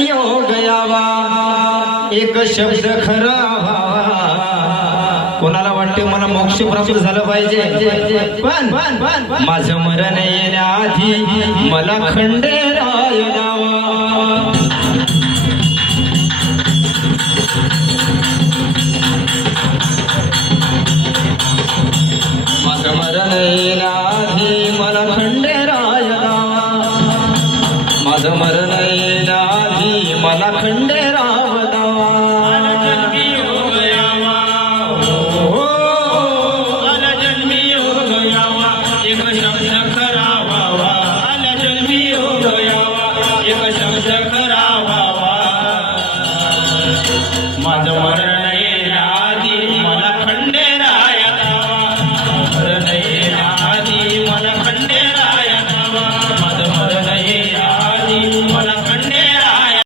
योग यावा एक शब्द खरा कोणाला वाटते मला मोक्ष प्राप्त झालं पाहिजे? पण पण पण माझं मरण येण्याआधी मला खंडेराय द्यावा माझं मरण येण्याआधी मला खंडेराय द्यावा माझं मरण येण्याआधी मला हो. खरा व्हावा माझं मरण